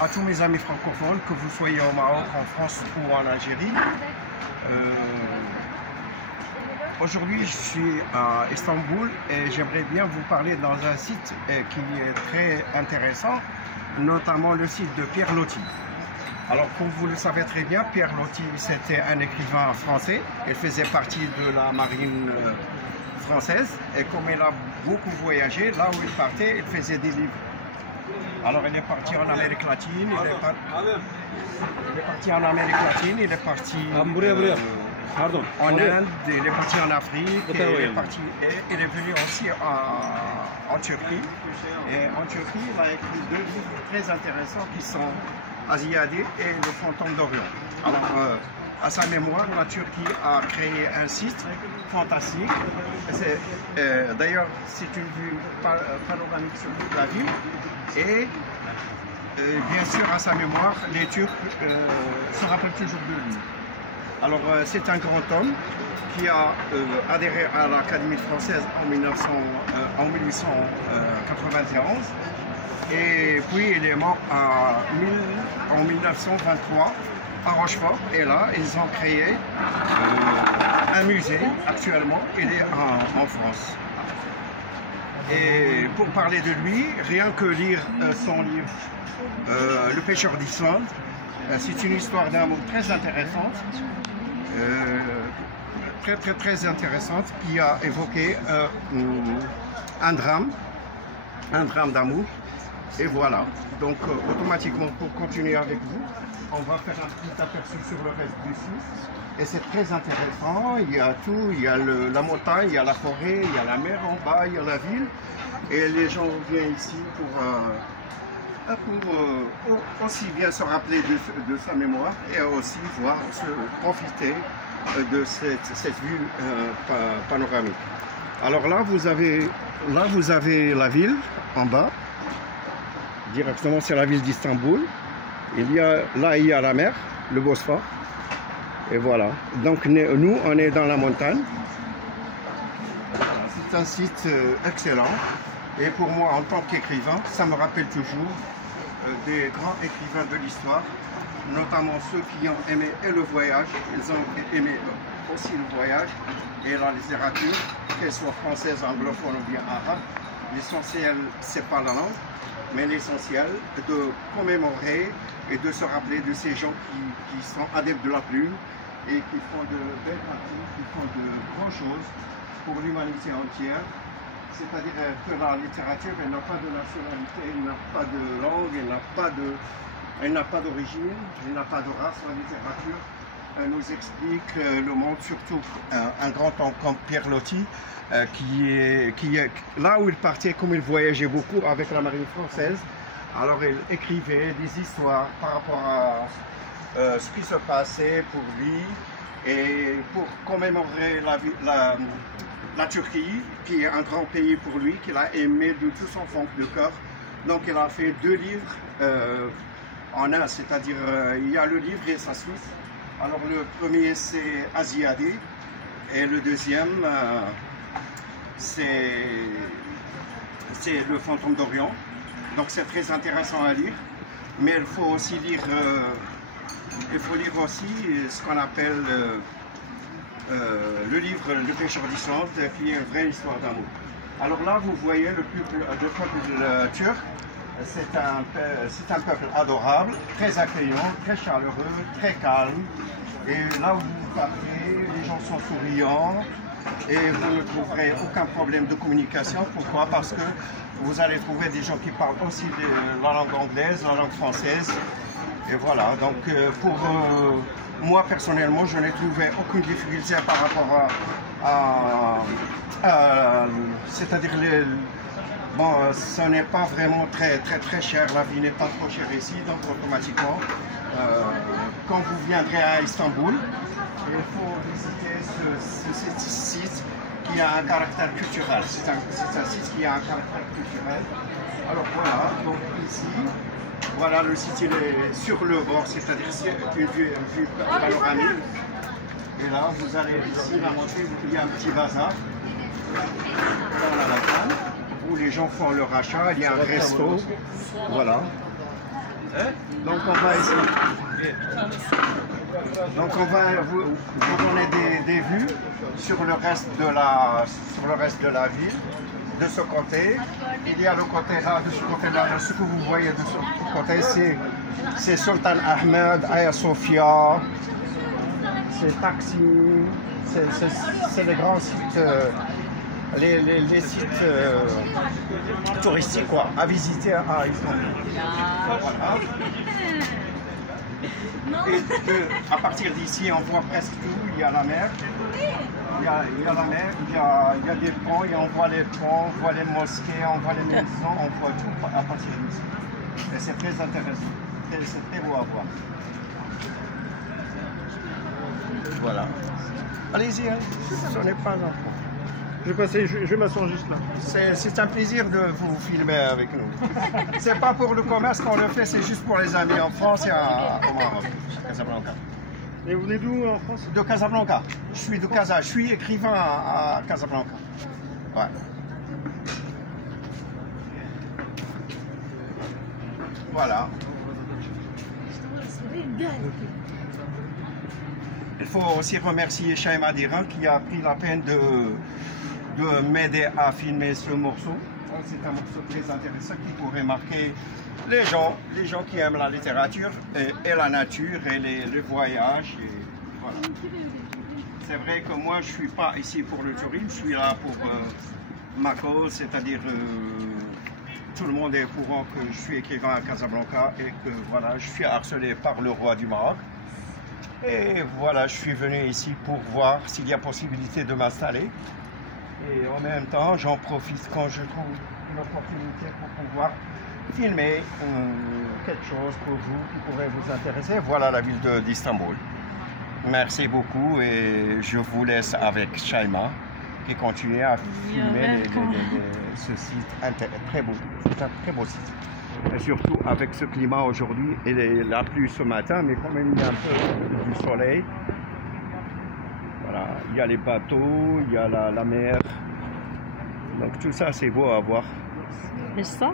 à tous mes amis francophones, que vous soyez au Maroc, en France ou en Algérie. Aujourd'hui, je suis à Istanbul et j'aimerais bien vous parler dans un site qui est très intéressant, notamment le site de Pierre Loti. Alors, comme vous le savez très bien, Pierre Loti, c'était un écrivain français. Il faisait partie de la marine française et comme il a beaucoup voyagé, là où il partait, il faisait des livres. Alors, il est parti en Amérique latine, il est parti en Amérique latine, il est parti en Inde, il est parti en Afrique, il est venu aussi en Turquie. Et en Turquie, il a écrit deux livres très intéressants qui sont Asiadé et Le Fantôme d'Orient. Alors, à sa mémoire, la Turquie a créé un site fantastique. D'ailleurs, c'est une vue panoramique sur toute la ville. Et bien sûr, à sa mémoire, les Turcs se rappellent toujours de lui. Alors, c'est un grand homme qui a adhéré à l'Académie française en 1891. Et puis, il est mort en 1923 à Rochefort. Et là, ils ont créé un musée. Actuellement, il est en France. Et pour parler de lui, rien que lire son livre Le pêcheur d'Islande, c'est une histoire d'amour très intéressante, très intéressante, qui a évoqué un drame d'amour. Et voilà, donc automatiquement pour continuer avec vous, on va faire un petit aperçu sur le reste du site. Et c'est très intéressant, il y a tout, il y a la montagne, il y a la forêt, il y a la mer en bas, il y a la ville. Et les gens viennent ici pour aussi bien se rappeler de sa mémoire et aussi profiter de cette vue panoramique. Alors là, vous avez la ville en bas. Directement, c'est la ville d'Istanbul. Il y a la mer, le Bosphore. Et voilà. Donc, nous, on est dans la montagne. C'est un site excellent. Et pour moi, en tant qu'écrivain, ça me rappelle toujours des grands écrivains de l'histoire, notamment ceux qui ont aimé le voyage. Ils ont aimé aussi le voyage et la littérature, qu'elle soit française, anglophone ou bien arabe. L'essentiel, c'est pas la langue, mais l'essentiel de commémorer et de se rappeler de ces gens qui sont adeptes de la plume et qui font de belles parties, qui font de grandes choses pour l'humanité entière. C'est-à-dire que la littérature, elle n'a pas de nationalité, elle n'a pas de langue, elle n'a pas d'origine, elle n'a pas de race. La littérature nous explique le monde, surtout un grand homme comme Pierre Loti, qui est là où il partait, comme il voyageait beaucoup avec la marine française. Alors il écrivait des histoires par rapport à ce qui se passait pour lui et pour commémorer la Turquie, qui est un grand pays pour lui, qu'il a aimé de tout son fond de cœur. Donc il a fait deux livres en un, c'est-à-dire il y a le livre et sa suite. Alors le premier c'est Asiadé et le deuxième c'est Le Fantôme d'Orient. Donc c'est très intéressant à lire, mais il faut aussi lire ce qu'on appelle le livre Le pêcheur d'Islande, qui est une vraie histoire d'amour. Alors là, vous voyez le peuple turc. C'est un peuple adorable, très accueillant, très chaleureux, très calme. Et là où vous partez, les gens sont souriants et vous ne trouverez aucun problème de communication. Pourquoi? Parce que vous allez trouver des gens qui parlent aussi la langue anglaise, la langue française. Et voilà, donc pour moi personnellement, je n'ai trouvé aucune difficulté par rapport c'est-à-dire bon, ce n'est pas vraiment très cher, la vie n'est pas trop chère ici, donc automatiquement, quand vous viendrez à Istanbul, il faut visiter ce site qui a un caractère culturel. C'est un site qui a un caractère culturel. Alors voilà, donc ici, voilà, le site il est sur le bord, c'est-à-dire c'est une vue panoramique. Et là, vous allez ici la montée, il y a un petit bazar dans la montagne où les gens font leur achat. Il y a un resto, voilà. Donc on va essayer. Donc on va vous donner des vues sur le reste de la ville. De ce côté, il y a le côté là, de ce côté-là, ce que vous voyez de ce côté, c'est Sultan Ahmed, Hagia Sophia, c'est Taksim, c'est les grands sites, les sites touristiques quoi, à visiter à Istanbul. Voilà. Et à partir d'ici, on voit presque tout, il y a la mer. Il y a la mer, il y a des ponts, et on voit les ponts, on voit les mosquées, on voit les maisons, on voit tout à partir d'ici. Et c'est très intéressant, c'est très beau à voir. Voilà. Allez-y, hein. Ce n'est pas un point. Je vais m'asseoir juste là. C'est un plaisir de vous filmer avec nous. C'est pas pour le commerce qu'on le fait, c'est juste pour les amis en France et au Maroc, Casablanca. Et vous venez d'où en France? De Casablanca. Je suis de Casa. Je suis écrivain à Casablanca. Ouais. Voilà. Il faut aussi remercier Shaima Diran qui a pris la peine de m'aider à filmer ce morceau. C'est un morceau très intéressant qui pourrait marquer les gens qui aiment la littérature et la nature et les voyages. Et voilà. C'est vrai que moi je ne suis pas ici pour le tourisme, je suis là pour ma cause, c'est-à-dire tout le monde est au courant que je suis écrivain à Casablanca et que voilà, je suis harcelé par le roi du Maroc. Et voilà, je suis venu ici pour voir s'il y a possibilité de m'installer. Et en même temps, j'en profite quand je trouve une opportunité pour pouvoir filmer quelque chose pour vous qui pourrait vous intéresser. Voilà la ville d'Istanbul. Merci beaucoup et je vous laisse avec Shaima qui continue à filmer ce site très beau. C'est un très beau site. Et surtout avec ce climat aujourd'hui et la pluie ce matin, mais quand même il y a un peu du soleil. Voilà, il y a les bateaux, il y a la mer. Donc tout ça c'est beau à voir. C'est ça?